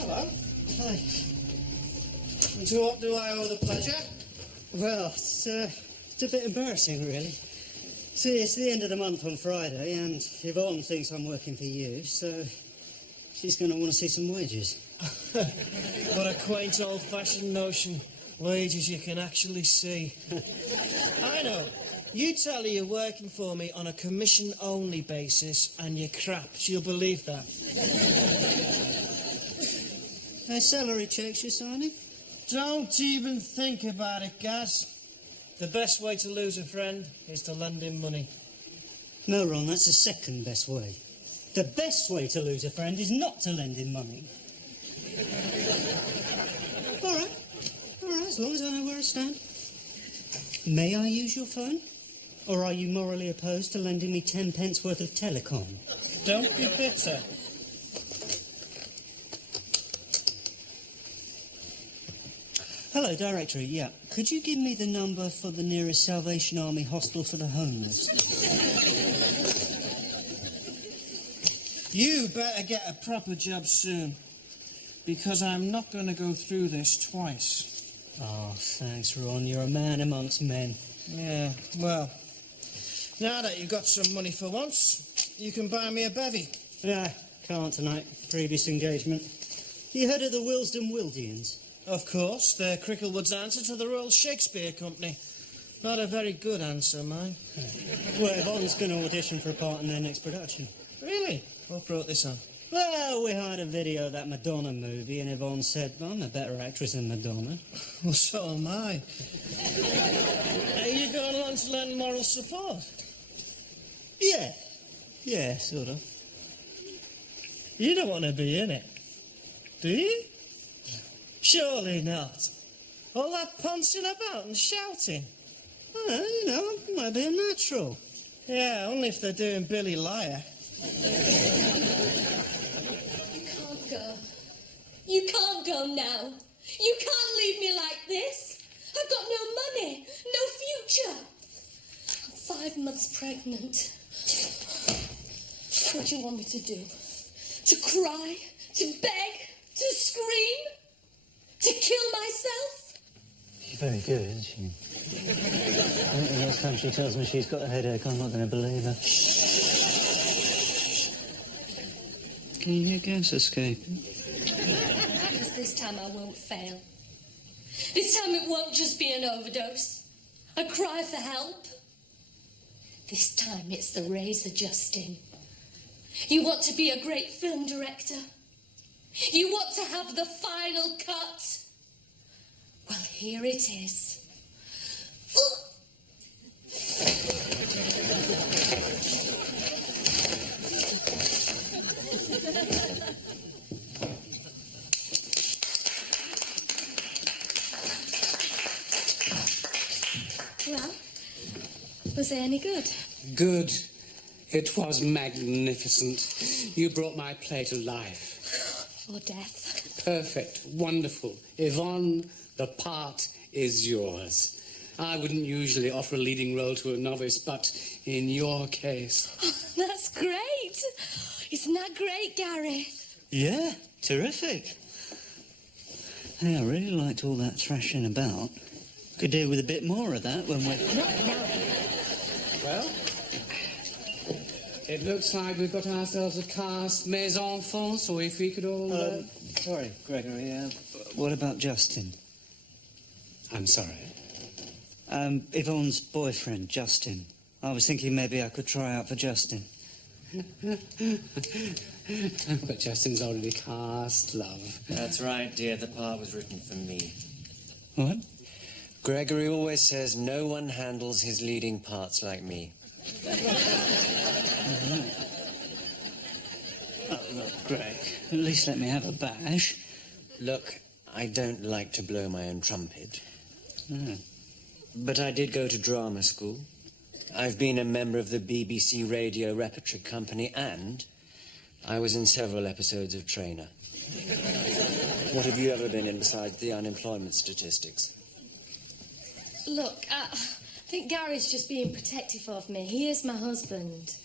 Hello. Hi. And to what do I owe the pleasure? Well, it's a bit embarrassing, really. See, it's the end of the month on Friday, and Yvonne thinks I'm working for you, so she's going to want to see some wages. What a quaint old-fashioned notion. Wages you can actually see. I know. You tell her you're working for me on a commission-only basis, and you're crap. She'll believe that. Salary checks you're signing? Don't even think about it, Gaz. The best way to lose a friend is to lend him money. No, Ron, that's the second best way. The best way to lose a friend is not to lend him money. All right, as long as I know where I stand. May I use your phone? Or are you morally opposed to lending me 10 pence worth of telecom? Don't be bitter. Hello, Directory, yeah. Could you give me the number for the nearest Salvation Army hostel for the homeless? You better get a proper job soon, because I'm not going to go through this twice. Oh, thanks, Ron. You're a man amongst men. Yeah, well, now that you've got some money for once, you can buy me a bevy. Yeah, can't tonight. Previous engagement. You heard of the Willesden Wildians? Of course, they're Cricklewood's answer to the Royal Shakespeare Company. Not a very good answer, mine. Well, Yvonne's going to audition for a part in their next production. Really? What brought this on? Well, we hired a video of that Madonna movie, and Yvonne said, I'm a better actress than Madonna. Well, so am I. Are you going along to learn moral support? Yeah, sort of. You don't want to be in it, do you? Surely not. All that pouncing about and shouting. Well, you know, it might be a natural. Yeah, only if they're doing Billy Liar. You can't go. You can't go now. You can't leave me like this. I've got no money, no future. I'm 5 months pregnant. What do you want me to do? To cry? To beg? To scream? To kill myself? She's very good, isn't she? The next time she tells me she's got a headache, I'm not going to believe her. Can you hear gas escaping? Because this time I won't fail. This time it won't just be an overdose. A cry for help. This time it's the razor, Justin. You want to be a great film director? You want to have the final cut? Well, here it is. Well, was it any good? Good. It was magnificent. You brought my play to life. Or death. Perfect. Wonderful. Yvonne, the part is yours. I wouldn't usually offer a leading role to a novice, but in your case... Oh, that's great. Isn't that great, Gary? Yeah, terrific. Hey, I really liked all that thrashing about. Could do with a bit more of that when we're... Not now. Well, it looks like we've got ourselves a cast mes enfants, so if we could all... Sorry, Gregory, what about Justin? I'm sorry. Yvonne's boyfriend, Justin. I was thinking maybe I could try out for Justin. But Justin's already cast, love. That's right, dear. The part was written for me. What? Gregory always says no one handles his leading parts like me. Oh, look, Greg, at least let me have a bash. Look, I don't like to blow my own trumpet. No. But I did go to drama school. I've been a member of the BBC Radio Repertory Company, and I was in several episodes of Trainer. What have you ever been in besides the unemployment statistics? Look, I think Gary's just being protective of me. He is my husband.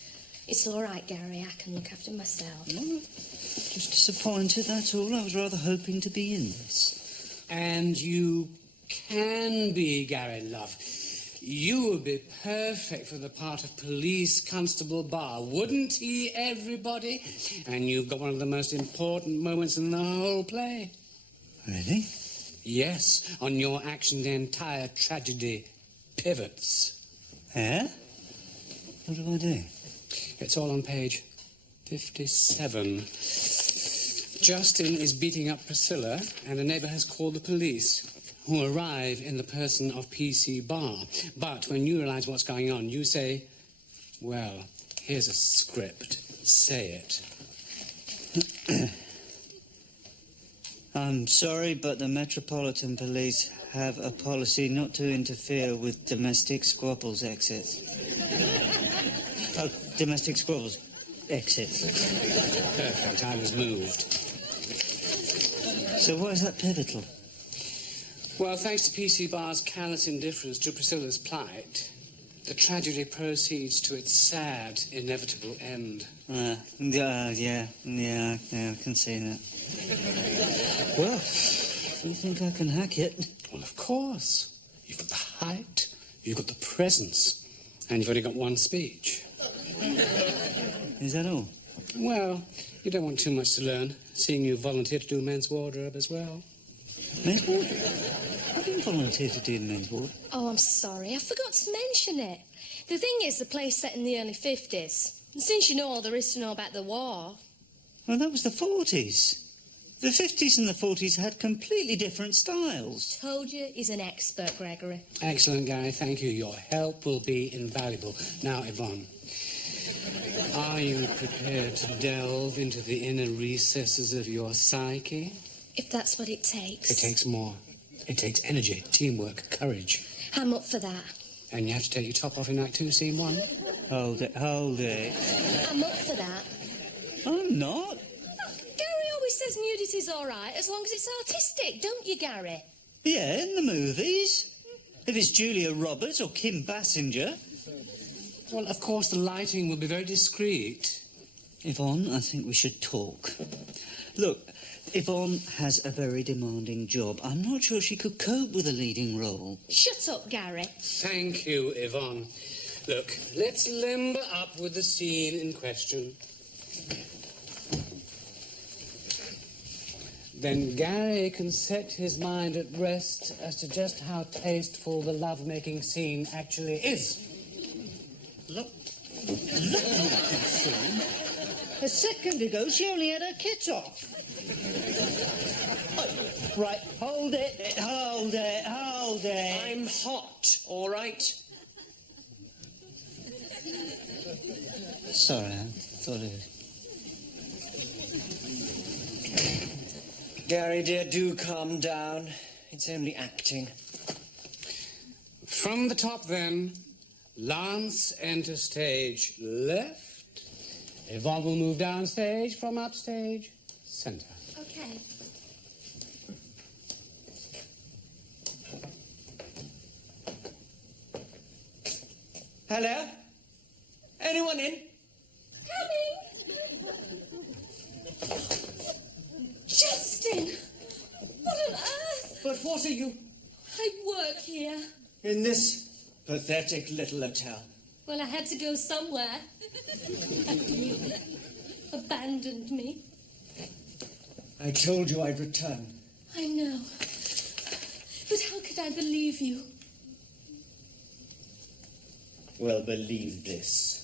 It's all right, Gary. I can look after myself. Well, just disappointed, that's all. I was rather hoping to be in this. And you can be, Gary, love. You would be perfect for the part of Police Constable Barr, wouldn't he, everybody? And you've got one of the most important moments in the whole play. Really? Yes, on your action, the entire tragedy pivots. Yeah? What do I do? It's all on page 57. Justin is beating up Priscilla, and a neighbour has called the police, who arrive in the person of P.C. Barr. But when you realise what's going on, you say, well, here's a script. Say it. I'm sorry, but the Metropolitan Police have a policy not to interfere with domestic squabbles exits. Oh, domestic squabbles exits. Perfect, I was moved. So why is that pivotal? Well, thanks to P.C. Barr's callous indifference to Priscilla's plight, the tragedy proceeds to its sad, inevitable end. Yeah, I can see that. Well, do you think I can hack it? Well, of course. You've got the height, you've got the presence, and you've only got one speech. Is that all? Well, you don't want too much to learn, seeing you volunteer to do men's wardrobe as well. Men's wardrobe? I didn't volunteer to do men's wardrobe. Oh, I'm sorry. I forgot to mention it. The thing is, the play's set in the early 50s. And since you know all there is to know about the war... Well, that was the 40s. The 50s and the 40s had completely different styles. Told you he's an expert, Gregory. Excellent, Gary, thank you. Your help will be invaluable. Now, Yvonne, are you prepared to delve into the inner recesses of your psyche? If that's what it takes. It takes more. It takes energy, teamwork, courage. I'm up for that. And you have to take your top off in Act 2, Scene 1. Hold it. I'm up for that. I'm not. Gary always says nudity's all right as long as it's artistic, don't you, Gary? Yeah, in the movies. If it's Julia Roberts or Kim Basinger. Well, of course, the lighting will be very discreet. Yvonne, I think we should talk. Look, Yvonne has a very demanding job. I'm not sure she could cope with a leading role. Shut up, Gary. Thank you, Yvonne. Look, let's limber up with the scene in question. Then Gary can set his mind at rest as to just how tasteful the love-making scene actually is. Look a second ago, she only had her kit off. Oh, right, hold it. I'm hot, all right? Sorry, I thought it... Gary, dear, do calm down. It's only acting. From the top, then, Lance enters stage left. Yvonne will move down stage from upstage center. Okay. Hello? Anyone in? Coming! Justin! What on earth? But what are you... I work here. in this pathetic little hotel? Well, I had to go somewhere. After you abandoned me. I told you I'd return. I know. But how could I believe you? Well, believe this.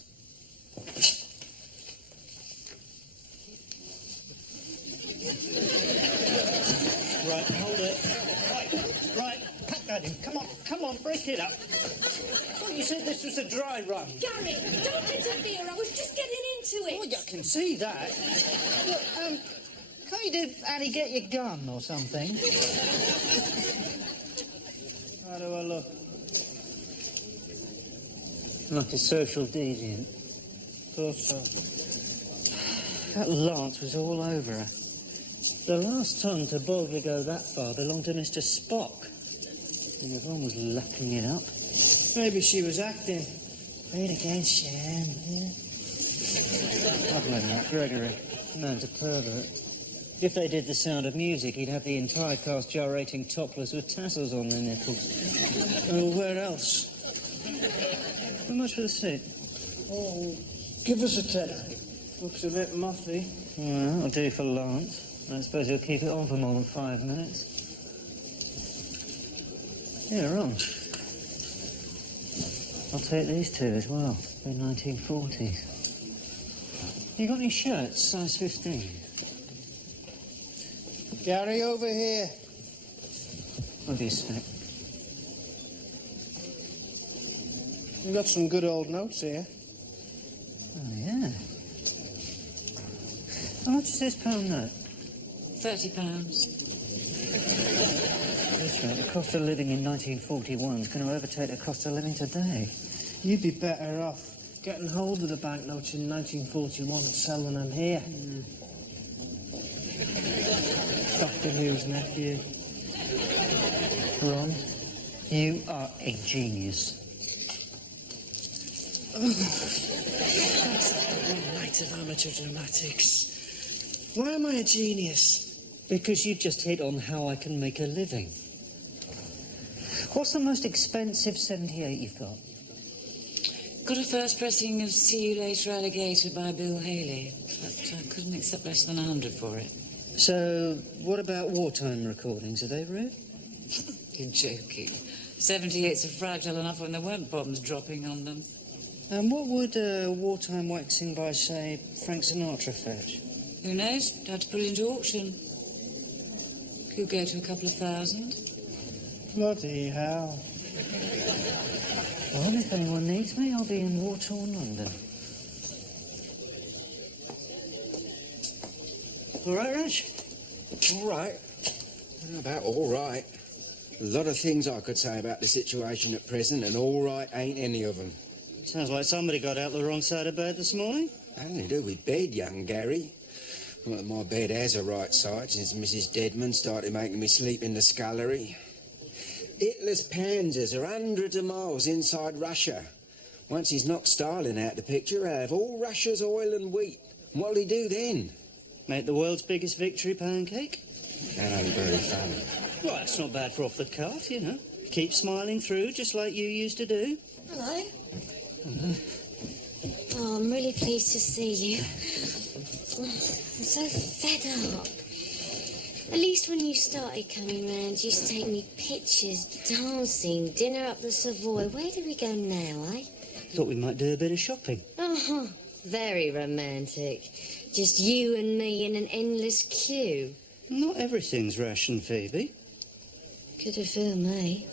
Right, hold it. Right, pack that in. Come on, break it up. Well, you said this was a dry run. Gary, don't interfere. I was just getting into it. Well, I can see that. Look, can't you do Annie get your gun or something? How do I look? Like a social deviant. Thought so. That Lance was all over her. The last tongue to boldly go that far belonged to Mr. Spock. And Yvonne was lapping it up. Maybe she was acting. Play it again, Shan. Yeah. I'd blame that Gregory. Man's a pervert. If they did The Sound of Music, he'd have the entire cast gyrating topless with tassels on their nipples. Oh, where else? How much for the seat? Oh, give us a tenner. Looks a bit muffy. Well, that'll do for Lance. I suppose he'll keep it on for more than 5 minutes. Yeah, wrong. I'll take these two as well. They're 1940s. You got any shirts, size 15? Gary, over here. What do you say? You got some good old notes here. Oh, yeah. How much is this pound note? £30. That's right. The cost of living in 1941 is going to overtake the cost of living today. You'd be better off getting hold of the banknotes in 1941 and selling them here. Doctor Who's nephew. Ron, you are a genius. That's one night of amateur dramatics. Why am I a genius? Because you just hit on how I can make a living. What's the most expensive 78 you've got? Got a first pressing of See You Later Alligator by Bill Haley, but I couldn't accept less than 100 for it. So, what about wartime recordings? Are they rare? You're joking. 78s are fragile enough when there weren't bombs dropping on them. And what would wartime waxing by, say, Frank Sinatra fetch? Who knows? Had to put it into auction. Could go to a couple of thousand. Bloody hell. Well, if anyone needs me, I'll be in war-torn London. All right, Raj? All right. About all right. A lot of things I could say about the situation at present, and all right ain't any of them. Sounds like somebody got out the wrong side of bed this morning. Nothing to do with bed, young Gary. Well, my bed has a right side since Mrs. Deadman started making me sleep in the scullery. Hitler's panzers are hundreds of miles inside Russia. Once he's knocked Stalin out of the picture, he'll have all Russia's oil and wheat. And what'll he do then? Make the world's biggest victory pancake? That ain't very funny. Well, that's not bad for off the cuff, you know. Keep smiling through, just like you used to do. Hello. Oh, I'm really pleased to see you. I'm so fed up. At least when you started coming round, you used to take me pictures, dancing, dinner up the Savoy. Where do we go now, eh? Thought we might do a bit of shopping. Uh-huh. Very romantic. Just you and me in an endless queue. Not everything's ration, Phoebe. Could have fooled me.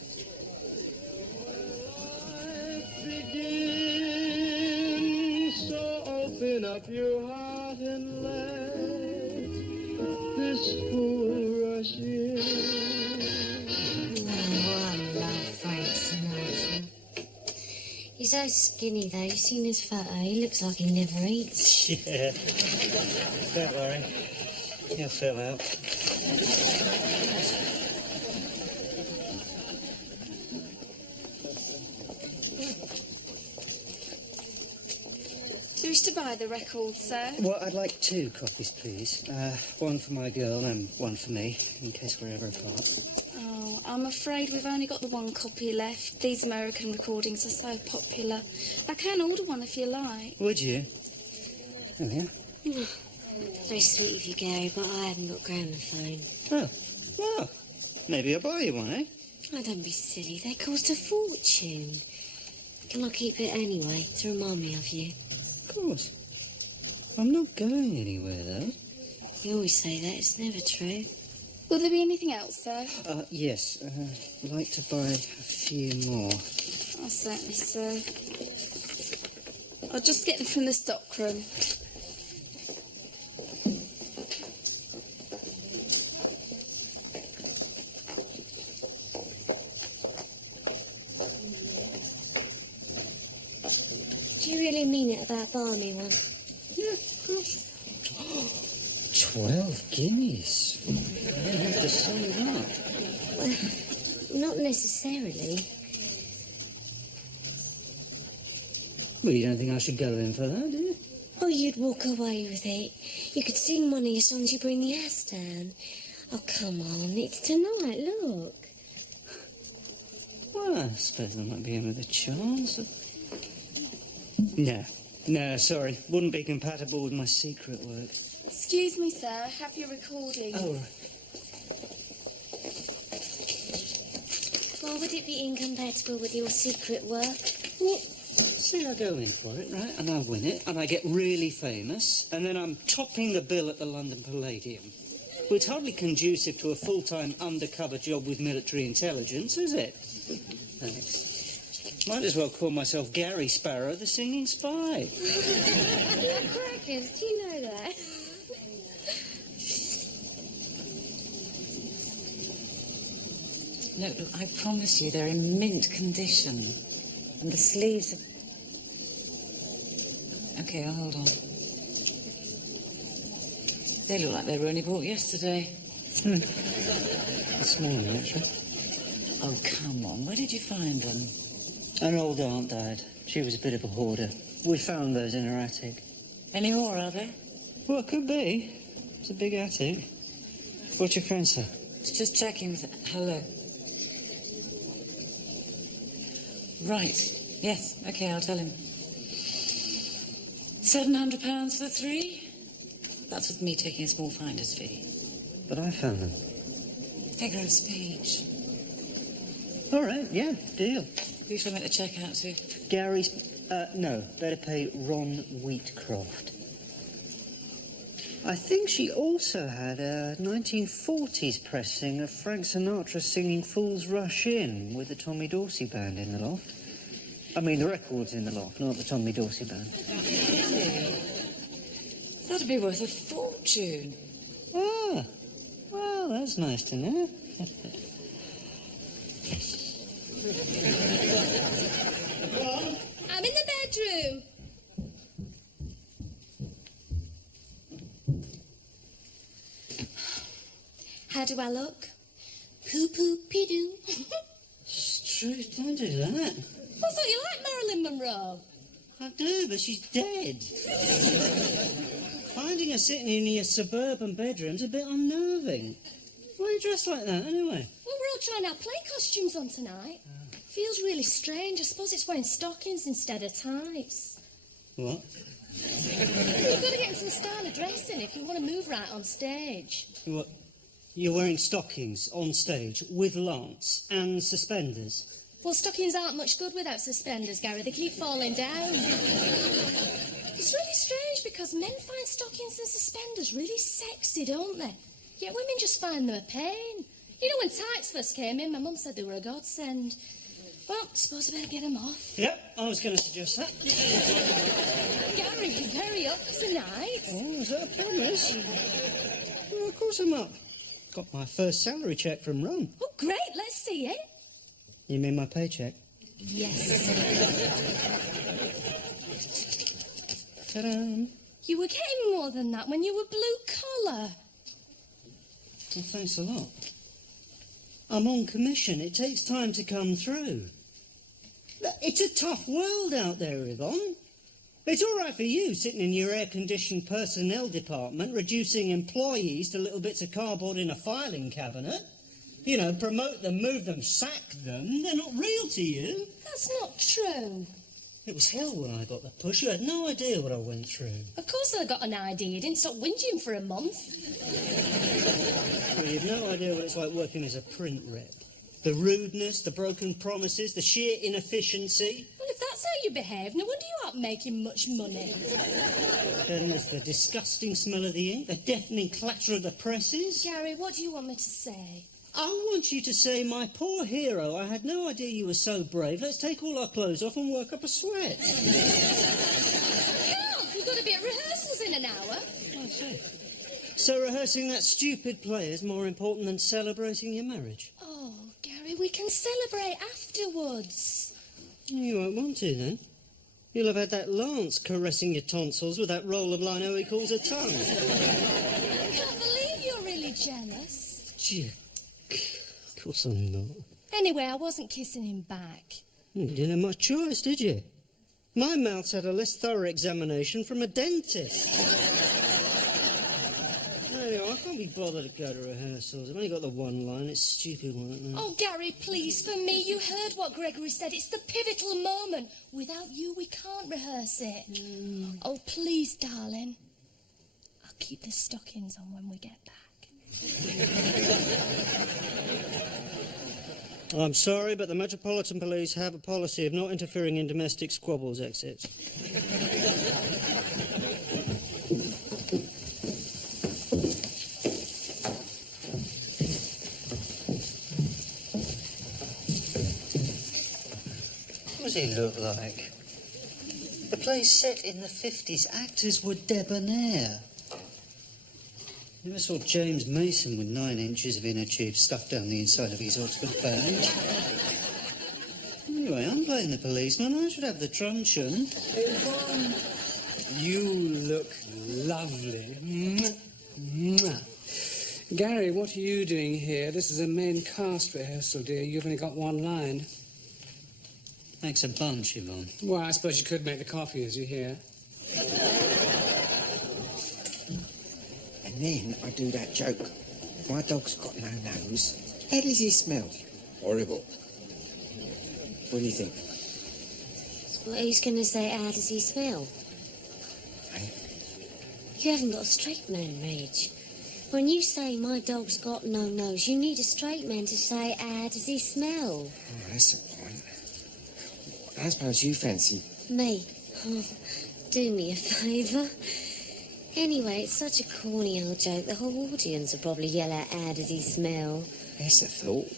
So open up your heart and let this fool rush in. Oh, I love Frank Sinatra. He's so skinny, though. You seen his photo? He looks like he never eats. Yeah. Don't worry. He'll fill out. Do you wish to buy the record, sir? Well, I'd like 2 copies, please. One for my girl and one for me, in case we're ever apart. Oh, I'm afraid we've only got the 1 copy left. These American recordings are so popular. I can order one if you like. Would you? Oh, yeah. Very sweet of you, Gary, but I haven't got gramophone. Oh, well, maybe I'll buy you one, eh? Oh, don't be silly. They cost a fortune. Can I keep it anyway, to remind me of you? Of course. I'm not going anywhere, though. You always say that. It's never true. Will there be anything else, sir? Yes. I'd like to buy a few more. Oh, certainly, sir. I'll just get them from the stock room. Do you really mean it about buying me one? Yeah, of course. 12 guineas. I have to sum it up. Well, not necessarily. Well, you don't think I should go in for that, do you? Oh, you'd walk away with it. You could sing one of your songs, you bring the house down. Oh, come on, it's tonight, look. Well, I suppose there might be another chance. No, sorry. Wouldn't be compatible with my secret work. Excuse me, sir, I have your recording. Oh, right. Why would it be incompatible with your secret work? Well, see, I go in for it, right? And I win it, and I get really famous, and then I'm topping the bill at the London Palladium. Well, it's hardly conducive to a full-time undercover job with military intelligence, is it? Thanks. Might as well call myself Gary Sparrow, the singing spy. You're crackers, do you know that? Look, I promise you they're in mint condition. And the sleeves are... OK, I'll hold on. They look like they were only bought yesterday. This morning, actually. Oh, come on. Where did you find them? An old aunt died. She was a bit of a hoarder. We found those in her attic. Any more, are there? Well, it could be. It's a big attic. What's your friend say? Just checking with... Hello. Right. Yes. OK, I'll tell him. £700 for the 3? That's with me taking a small finder's fee. But I found them. Figure of speech. All right, yeah, deal. Who shall I make the cheque out to? Gary's... no, better pay Ron Wheatcroft. I think she also had a 1940s pressing of Frank Sinatra singing Fools Rush In with the Tommy Dorsey Band in the loft. I mean, the record's in the loft, not the Tommy Dorsey Band. That'd be worth a fortune. Ah, well, that's nice to know. I'm in the bedroom. How do I look? Poo-poo-pee-doo. Struth, don't do that. I thought you liked Marilyn Monroe. I do, but she's dead. Finding her sitting in your suburban bedroom's a bit unnerving. Why are you dressed like that, anyway? Well, we're all trying our play costumes on tonight. Feels really strange. I suppose it's wearing stockings instead of tights. What? You've got to get into the style of dressing if you want to move right on stage. What? You're wearing stockings on stage with lance and suspenders? Well, stockings aren't much good without suspenders, Gary. They keep falling down. It's really strange because men find stockings and suspenders really sexy, don't they? Yet women just find them a pain. You know, when tights first came in, my mum said they were a godsend. Well, suppose I better get them off. Yep, I was going to suggest that. Gary, you're very up tonight. Oh, is that a promise? Well, of course I'm up. Got my first salary cheque from Ron. Oh, great. Let's see it. You mean my paycheck? Yes. Ta-da! You were getting more than that when you were blue collar. Well, thanks a lot. I'm on commission. It takes time to come through. It's a tough world out there, Yvonne. It's all right for you sitting in your air-conditioned personnel department, reducing employees to little bits of cardboard in a filing cabinet. You know, promote them, move them, sack them. They're not real to you. That's not true. It was hell when I got the push. You had no idea what I went through. Of course I got an idea. You didn't stop whinging for a month. Well, you've no idea what it's like working as a print rep. The rudeness, the broken promises, the sheer inefficiency. Well, if that's how you behave, no wonder you aren't making much money. Then there's the disgusting smell of the ink, the deafening clatter of the presses. Gary, what do you want me to say? I want you to say, my poor hero, I had no idea you were so brave. Let's take all our clothes off and work up a sweat. Can't. We've got to be at rehearsals in an hour. I see. So rehearsing that stupid play is more important than celebrating your marriage? Oh, Gary, we can celebrate afterwards. You won't want to, then. You'll have had that Lance caressing your tonsils with that roll of lino he calls a tongue. I can't believe you're really jealous. Gee, of course I'm not. Anyway, I wasn't kissing him back. You didn't have much choice, did you? My mouth's had a less thorough examination from a dentist. Anyway, I can't be bothered to go to rehearsals. I've only got the one line. It's a stupid one, isn't it? Oh, Gary, please, for me, you heard what Gregory said. It's the pivotal moment. Without you, we can't rehearse it. Oh, please, darling. I'll keep the stockings on when we get back. I'm sorry, but the Metropolitan Police have a policy of not interfering in domestic squabbles exits. What does he look like? The play's set in the 50s. Actors were debonair. Never saw James Mason with 9 inches of inner tube stuffed down the inside of his Oxford bag. Anyway, I'm playing the policeman. I should have the truncheon. You look lovely. Mwah. Mwah. Gary, what are you doing here? This is a main cast rehearsal, dear. You've only got one line. Thanks a bunch, Yvonne. Well, I suppose you could make the coffee as you're here. And then I do that joke. My dog's got no nose. How does he smell? Horrible. What do you think? Well, who's going to say, how does he smell? Hey? You haven't got a straight man, Reg. When you say my dog's got no nose, you need a straight man to say, how does he smell? Oh, that's the point. I suppose you fancy. Me? Oh, do me a favour. Anyway, it's such a corny old joke, the whole audience will probably yell out, how does he smell? That's a thought.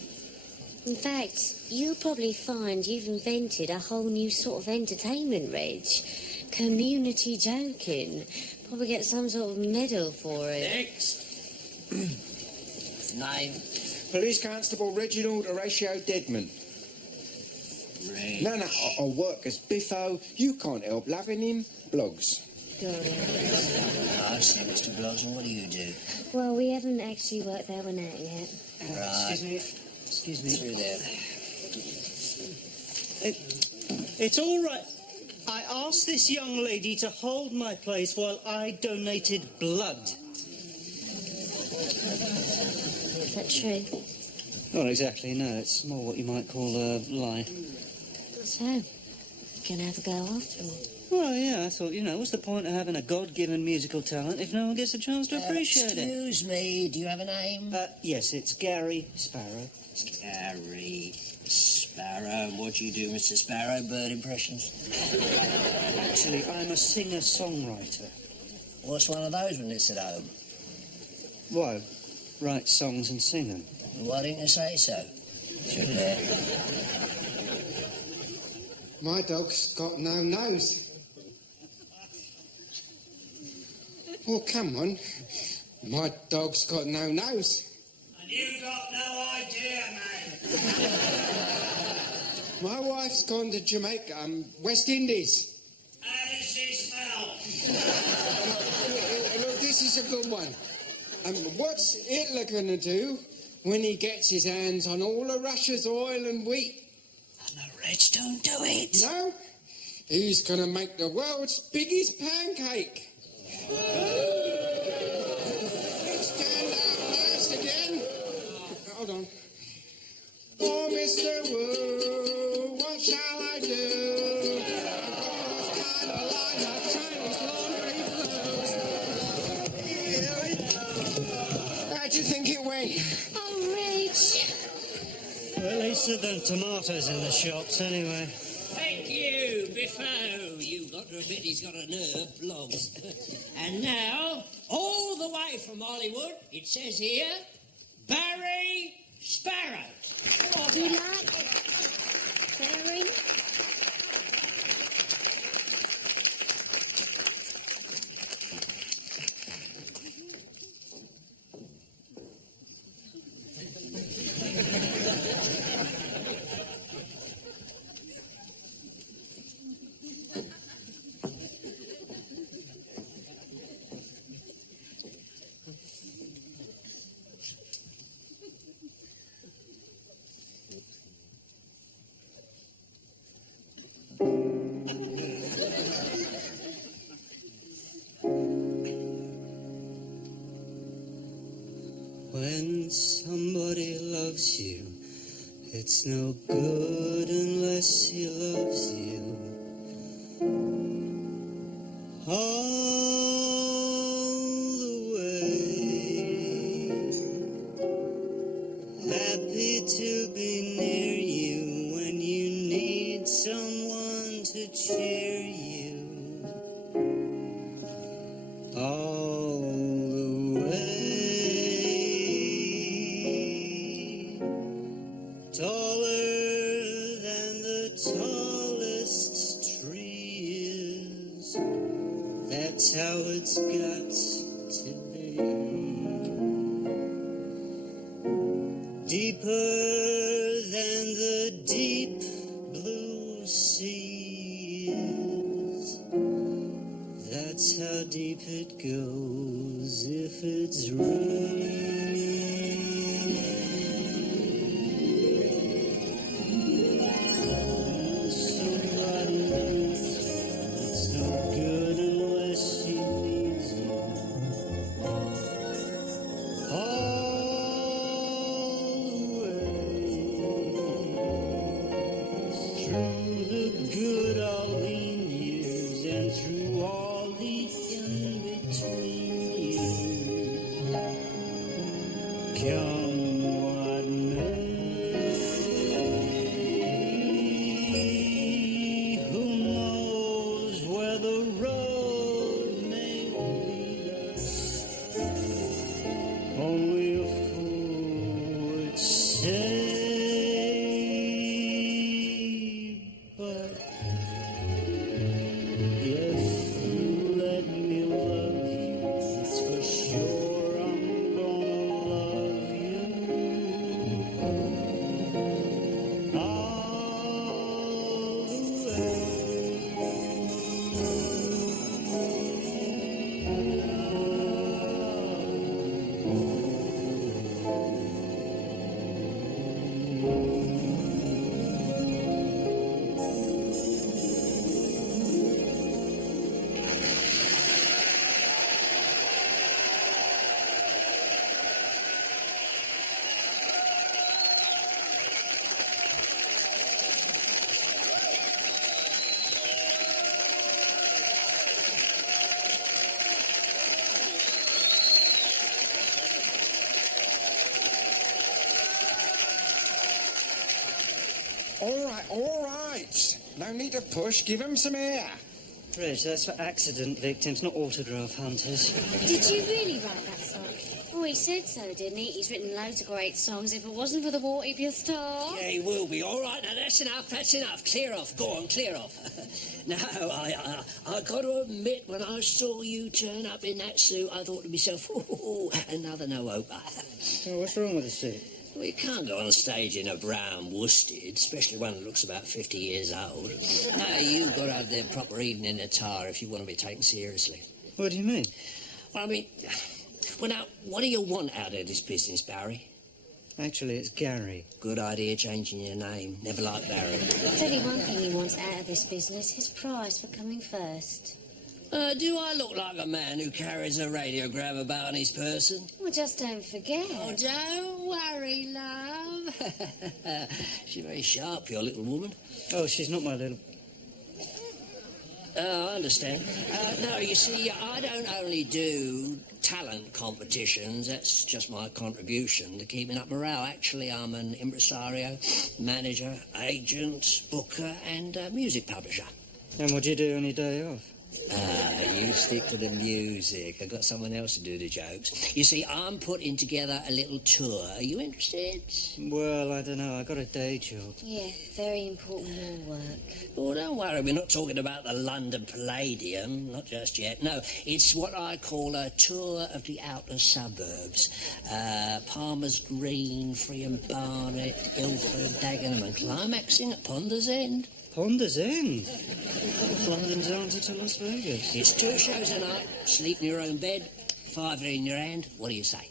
In fact, you'll probably find you've invented a whole new sort of entertainment, Reg. Community joking. Probably get some sort of medal for it. Next. Name. Police Constable Reginald Horatio Deadman. Reg. No, I'll work as Biffo. You can't help loving him. Blogs. Got it. I see, Mr. Blogs, and what do you do? Well, we haven't actually worked that one out yet. Right. Excuse me. Through there. It's all right. I asked this young lady to hold my place while I donated blood. Is that true? Not exactly, no. It's more what you might call a lie. So, gonna have a go after all. Well, yeah, I thought, what's the point of having a God-given musical talent if no one gets a chance to appreciate it? Excuse me, do you have a name? Yes, it's Gary Sparrow. Gary Sparrow. What do you do, Mr. Sparrow? Bird impressions? Actually, I'm a singer-songwriter. What's one of those when it's at home? Why, write songs and sing them. Why didn't you say so? Through there. My dog's got no nose. Oh, come on. My dog's got no nose. And you got no idea, mate. My wife's gone to Jamaica, West Indies. How does she smell? Look, this is a good one. What's Hitler gonna do when he gets his hands on all of Russia's oil and wheat? No, Reg, don't do it. No? He's gonna make the world's biggest pancake. Stand up last again. Hold on. Oh, Mr. Wu, what shall I do? I've got this kind of line of Chinese laundry blues. How do you think it went? Oh, Reg. Well, at least there are tomatoes in the shops, anyway. Thank you, Biffo. You've got to admit he's got a nerve, Blogs. And now, all the way from Hollywood, it says here, Barry Sparrow. Do you like Barry? nobody loves you. It's no good unless he loves you. All the way. Happy to be near you when you need someone to cheer you. All the way. Taller than the tallest tree is. That's how it's got to be. Deeper than the deep blue sea is. That's how deep it goes if it's real. Somebody needs you. It's no good unless she needs you. All the way through the good old lean years and through all the in-between years. Come what may. Who knows where the road may lead us? Only a fool would say. But if you let me love you, it's for sure I'm gonna love you. All the All right. No need to push. Give him some air. Reg, that's for accident victims, not autograph hunters. Did you really write that song? Oh, he said so, didn't he? He's written loads of great songs. If it wasn't for the war, he'd be a star. Yeah, he will be. All right, now that's enough. Clear off. Go on, clear off. Now, I got to admit, when I saw you turn up in that suit, I thought to myself, oh, another no-hoper. Oh, what's wrong with the suit? Well, you can't go on stage in a brown worsted, especially one that looks about 50 years old. No, you've got to have the proper evening attire if you want to be taken seriously. What do you mean? Well, I mean, well, now, what do you want out of this business, Barry? Actually, it's Gary. Good idea changing your name. Never liked Barry. I'll tell you one thing he wants out of this business, his prize for coming first. Do I look like a man who carries a radiogram about on his person? Well, just don't forget. Oh, don't worry, love. She's very sharp, your little woman. Oh, she's not my little... I understand. No, you see, I don't only do talent competitions. That's just my contribution to keeping up morale. Actually, I'm an impresario, manager, agent, booker, and music publisher. And what do you do on your day off? You stick to the music. I've got someone else to do the jokes. You see, I'm putting together a little tour. Are you interested? Well, I don't know. I got a day job. Yeah, very important war work. Oh, don't worry. We're not talking about the London Palladium. Not just yet. No, it's what I call a tour of the outer suburbs. Palmer's Green, Freeham Barnet, Ilford, Dagenham and climaxing at Ponder's End. Ponder's End? London's answer to Las Vegas. It's 2 shows a night. Sleep in your own bed. 5 in your hand. What do you say?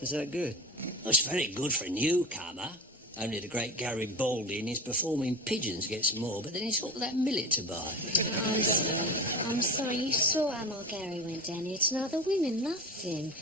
Is that good? Well, it's very good for a newcomer. Only the great Gary Baldwin is performing Pigeons gets more, but then he's got that millet to buy. I'm sorry. You saw how my Gary went down here tonight. The women loved him.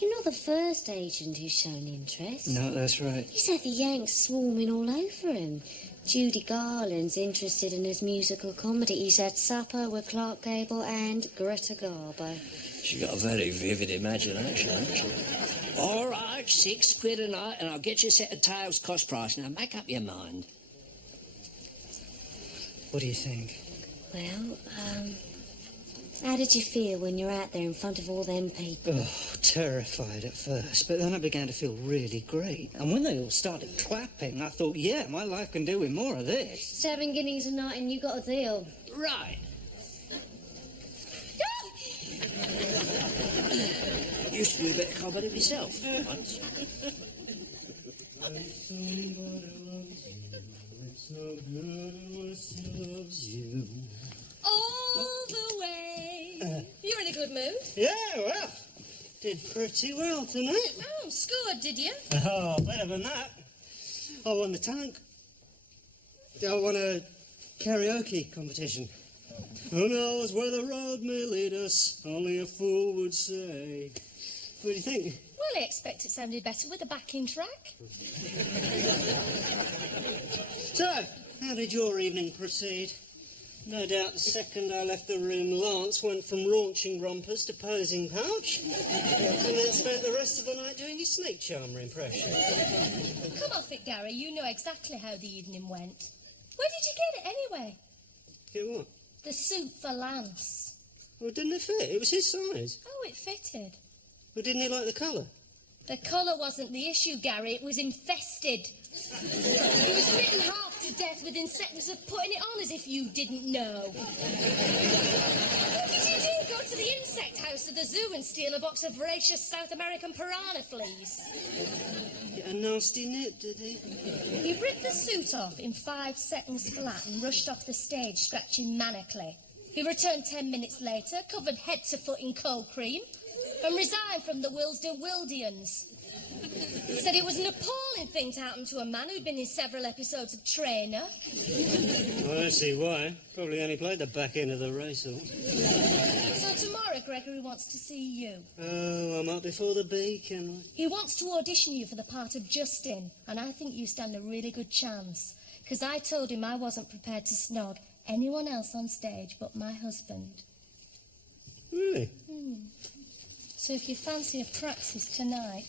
You're not the first agent who's shown interest. No, that's right. He's had the Yanks swarming all over him. Judy Garland's interested in his musical comedy. He's had supper with Clark Gable and Greta Garbo. She's got a very vivid imagination, hasn't she? All right, £6 a night, and I'll get you a set of tiles cost price. Now, make up your mind. What do you think? Well, how did you feel when you're out there in front of all them people? Oh, terrified at first, but then I began to feel really great. And when they all started clapping, I thought, yeah, my life can do with more of this. 7 guineas a night and you got a deal. Right. Used to do a bit of comedy myself once. All the way. You're in a good mood. Yeah, well, did pretty well tonight. Oh, scored, did you? Oh, better than that. I won the talent. I won a karaoke competition. Who knows where the road may lead us? Only a fool would say. What do you think? Well, I expect it sounded better with a backing track. So, how did your evening proceed? No doubt the second I left the room, Lance went from launching rompers to posing pouch, and then spent the rest of the night doing his snake charmer impression. Come off it, Gary. You know exactly how the evening went. Where did you get it, anyway? Get what? The suit for Lance. Well, didn't it fit? It was his size. Oh, it fitted. Well, didn't he like the colour? The colour wasn't the issue, Gary. It was infested. He was bitten half to death within seconds of putting it on, as if you didn't know. What did you do? Go to the insect house of the zoo and steal a box of voracious South American piranha fleas? A nasty nip, did he? He ripped the suit off in 5 seconds flat and rushed off the stage, scratching manically. He returned 10 minutes later, covered head to foot in cold cream, and resigned from the Willesden Wildians. He said it was an appalling thing to happen to a man who'd been in several episodes of Trainer. Oh, I see why. Probably only played the back end of the race. So tomorrow Gregory wants to see you. Oh, I'm up before the beacon. He wants to audition you for the part of Justin, and I think you stand a really good chance. Because I told him I wasn't prepared to snog anyone else on stage but my husband. Really? So if you fancy a practice tonight...